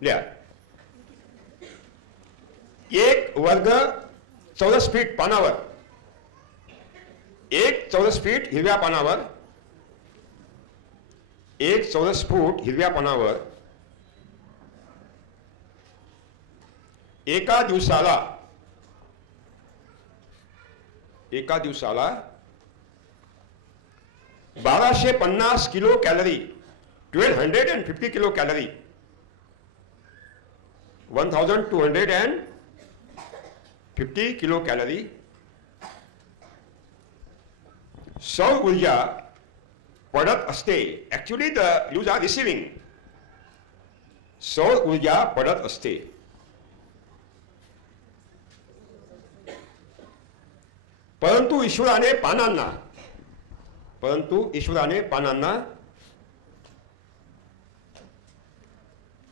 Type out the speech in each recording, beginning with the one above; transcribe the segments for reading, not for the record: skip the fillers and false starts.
लिहा. 1 वर्ग चौरस फीट पानावर, 1 चौरस फीट हिरव्या पानावर, 1 चौरस फूट हिरव्या पानावर एका दिवसाला 1250 kilo calorie, 1250 kilo calorie, 1250 kilo calorie सौर ऊर्जा पडत असते. Actually the use are receiving. सौर ऊर्जा पडत असते. परंतु ईश्वराने पानांना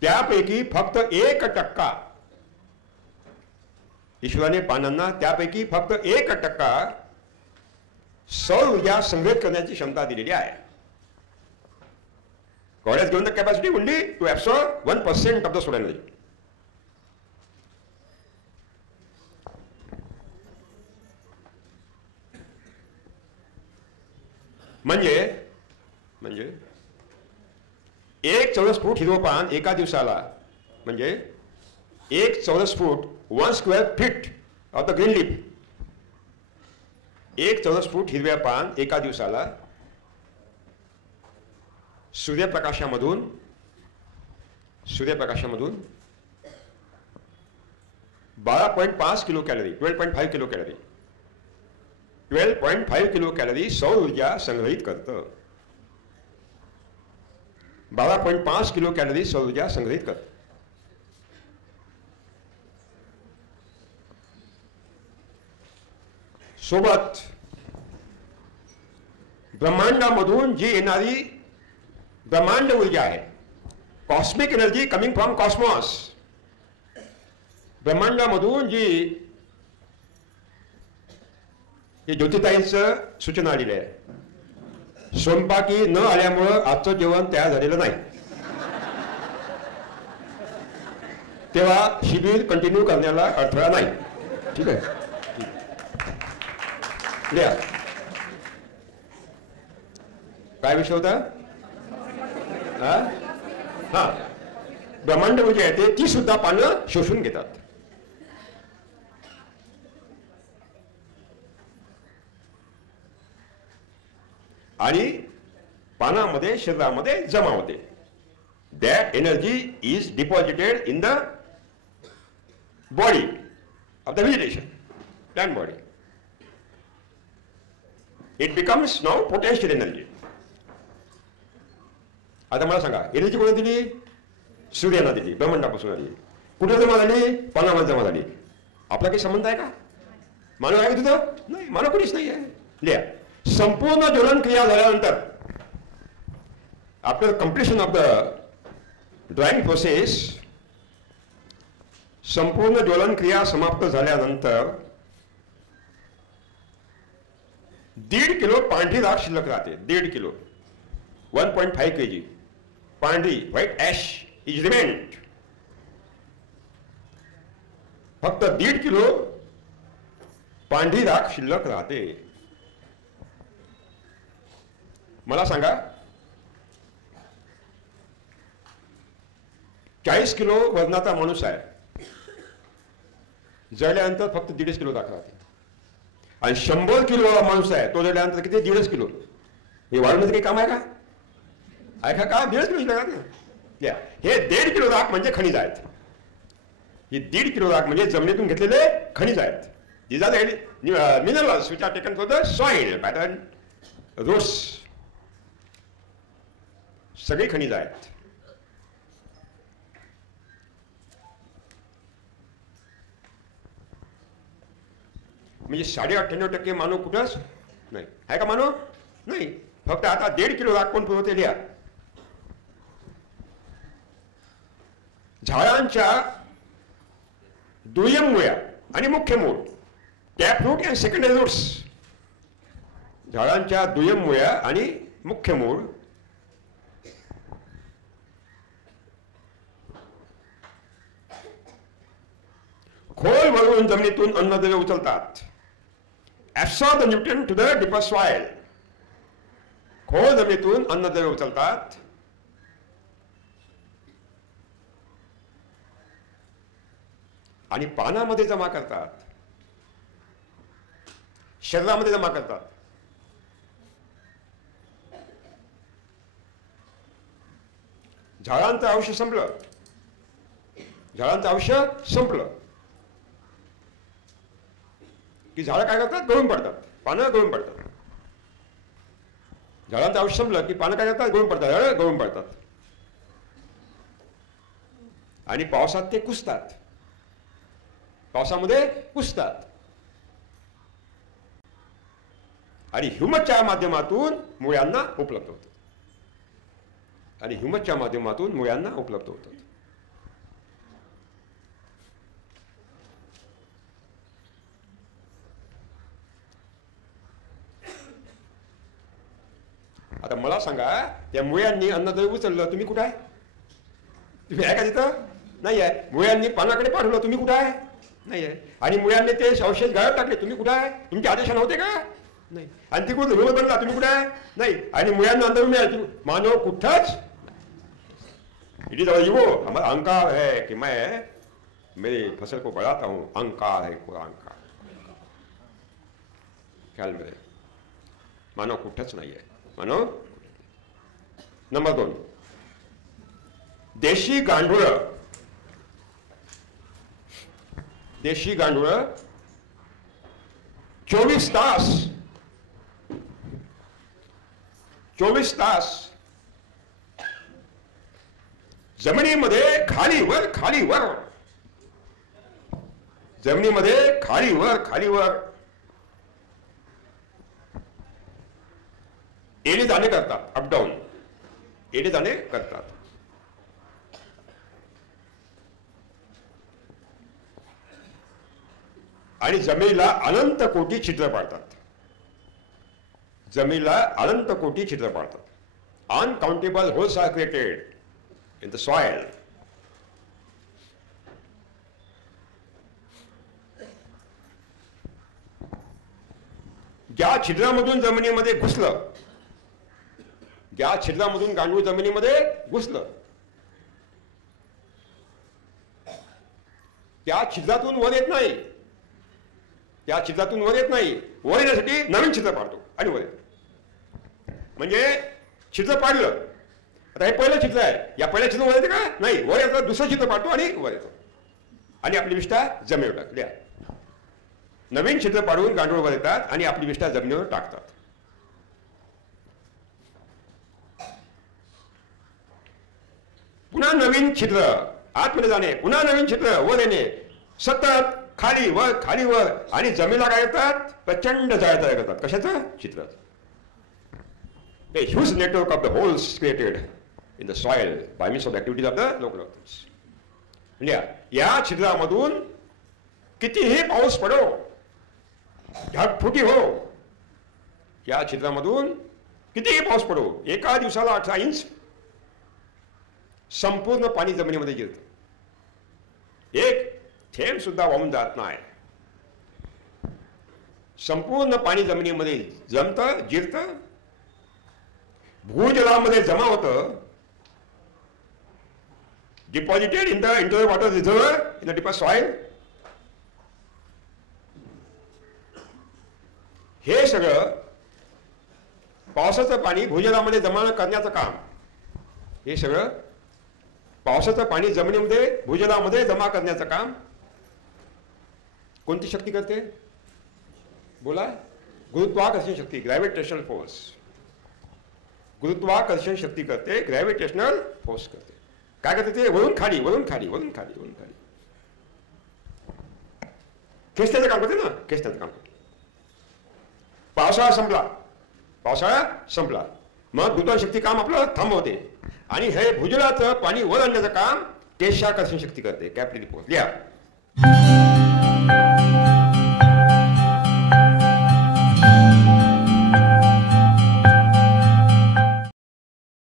त्यापैकी फक्त 1% सौर ऊर्जा संग्रहित करण्याची क्षमता दिलेली आहे. God has given the capacity only to absorb 1% of the solar energy. म्हणजे 1 चौरस फूट हिरवं पान एका दिवसाला, म्हणजे 1 चौरस फूट 1 square feet of the green leaf, 1 चौरस फूट हिरव्या पान एका दिवसाला सूर्यप्रकाशामधून 12.5 kilo calorie, 12.5 kilo calorie, 12.5 kilo calorie सौर ऊर्जा संग्रहित करतं. 12.5 किलो कॅलरी सौर ऊर्जा संग्रहित करतं. सोबत ब्रह्मांडामधून जी येणारी ब्रह्मांड ऊर्जा आहे, cosmic energy coming from cosmos, ब्रह्मांडामधून जी हे ज्योतिताईंचं सूचना आलेली आहे. स्वयंपाकी न आल्यामुळं आजचं जेवण तयार झालेलं नाही, तेव्हा शिबिर कंटिन्यू करण्याला अडथळा नाही. ठीक आहे. लिहा. काय विषय होता? हा, ब्रह्मांड ऊर्जा आहे ती सुद्धा पानं शोषून घेतात. आणि पानामध्ये, शरीरामध्ये जमा होते. That energy is deposited in the body of the vegetation, plant body. It becomes now potential energy. आता मला सांगा, एनर्जी कोणी दिली? सूर्याला दिली, ब्रह्मांडापासून आली. कुठे जमा झाली? पानामध्ये जमा झाली. आपला काही संबंध आहे का? मानव आहे का तुझं? नाही, मानव कोणीच नाही आहे. लिहा. संपूर्ण ज्वलन क्रिया झाल्यानंतर, after completion of the drawing process, संपूर्ण ज्वलन क्रिया समाप्त झाल्यानंतर 1.5 किलो पांढरी राख शिल्लक राहते. 1.5 किलो, 1.5 kg पांढरी व्हाईट ॲश इज रिमेंट. फक्त 1.5 किलो पांढरी राख शिल्लक राहते. मला सांगा, 40 किलो वजनाचा माणूस आहे, जळल्यानंतर फक्त 1.5 किलो राख राहते. आणि 100 किलो माणूस आहे, तो जळल्यानंतर किती? 1.5 किलो. हे वाढवण्याचं काही काम आहे का? 1.5 किलो शिल्लक राहते. हे 1.5 किलो राख म्हणजे खनिज आहेत. ही 1.5 किलो राख म्हणजे जमिनीतून घेतलेले खनिज आहेत. These are the minerals which are taken from the soil by the roots. सगळी खनिज आहेत. म्हणजे 98.5% मानव कुठंच नाही आहे का? मानव नाही. फक्त आता 1.5 किलो राख कोण पुरवते? लिहा. झाडांच्या दुय्यम मुळ्या आणि मुख्य मूळ, tap root and secondary roots. झाडांच्या दुय्यम मुळ्या आणि मुख्य मूळ खोल वरून जमिनीतून अन्नद्रव्य उचलतात. Absorb the nutrient to the deeper soil. खोल जमिनीतून अन्नद्रव्य उचलतात आणि पानामध्ये जमा करतात, शरीरामध्ये जमा करतात. झाडांचं आयुष्य संपलं, झाडांचं आयुष्य संपलं की झाडं काय करतात? गळून पडतात, पानं गळून पडतात. झाडांचं आयुष्य संपलं की पानं काय करतात? गळून पडतात, झाडं गळून पडतात. आणि पावसात ते कुसतात, पावसामध्ये कुसतात. आणि ह्युमसच्या माध्यमातून मुळ्यांना उपलब्ध होतं, आणि ह्युमसच्या माध्यमातून मुळ्यांना उपलब्ध होतं. आता मला सांगा, त्या मुळ्यांनी अन्नद्रव्य उचललं, तुम्ही कुठं आहे? तुम्ही आहे का तिथं? नाही आहे. मुळ्यांनी पानाकडे पाठवलं, तुम्ही कुठं आहे? नाही आहे. आणि मुळ्यांनी ते अवशेष गाळत टाकले, तुम्ही कुठं आहे? तुमचे आदेश नव्हते का? नाही. आणि तिकडून ध्रुव बनला, तुम्ही कुठे आहे? नाही. आणि मुळ्यांना अंदर मिळाल, मानव कुठंच. इट इज वो हमारा अहंकार है कि मैं मेरी फसल को बढ़ाता हूं. अहंकार है, पूरा अहंकार. ख्याल में मानव कुठंच नाही आहे. मानव. नंबर 2, देशी गांडूळ. देशी गांडूळ 24 तास जमिनीमध्ये खालीवर खालीवर, जमिनीमध्ये खालीवर खालीवर येणे जाणे करतात. अपडाऊन येणे जाणे करतात. आणि जमिनीला अनंत कोटी छिद्र पाडतात. जमिनीला अनंत कोटी छिद्र पाडतात. Uncountable holes are created in the soil. ज्या छिद्रामधून जमिनीमध्ये घुसलं, ज्या छिद्रामधून गांडूळ जमिनीमध्ये घुसलं, त्या छिद्रातून वर येत नाही. त्या छिद्रातून वर येत नाही. वर येण्यासाठी नवीन छिद्र पाडतो आणि वर येतो. म्हणजे छिद्र पाडलं, आता हे पहिलं छिद्र आहे, या पहिल्या छिद्र वर येते का? नाही. वर येतं, दुसरं छिद्र पाडतो आणि वर येतो, आणि आपली विष्ठा जमिनीवर टाकली. नवीन छिद्र पाडून गांडूळ वर येतात आणि आपली विष्ठा जमिनीवर टाकतात. पुन्हा नवीन छिद्र आतमध्ये जाणे, पुन्हा नवीन छिद्र वर येणे, सतत खाली वर खाली वर. आणि जमिनीला काय करतात? प्रचंड जाळ तयार करतात. कशाचं? छिद्राचं. A huge network of the holes created in the soil by means of the activities of the local organisms. म्हणजे या छिद्रामधून कितीही पाऊस पडो, ढगफुटी हो, या छिद्रामधून कितीही पाऊस पडो, एका दिवसाला 18 इंच संपूर्ण पाणी जमिनीमध्ये जिरतं. एक थेंब सुद्धा वाहून जात नाही. संपूर्ण पाणी जमिनीमध्ये जमतं, जिरतं, भूजलामध्ये जमा होतं. Deposited in the water reserve in the deeper soil. हे सगळं पावसाचं पाणी भूजलामध्ये जमा करण्याचं काम, हे सगळं पावसाचं पाणी जमिनीमध्ये भूजलामध्ये जमा करण्याचं काम कोणती शक्ती करते? बोला. गुरुत्वाकर्षण शक्ती, ग्रॅव्हिटेशनल फोर्स. गुरुत्वाकर्षण शक्ती करते, ग्रॅव्हिटेशनल फोर्स करते. काय करते ते? वरून खाली, वरून खाली, वरून खाली, वरून खाली खेचण्याचं काम करते ना, खेचण्याचं काम करते. पावसाळा संपला, पावसाळा संपला, मग गुरुत्वाकर्षण शक्ती काम आपलं थांबवते आणि हे भूजलाचं पाणी वर आणण्याचं काम केशाकर्षण शक्ती करते, कॅपिलरी फोर्स. लिहा.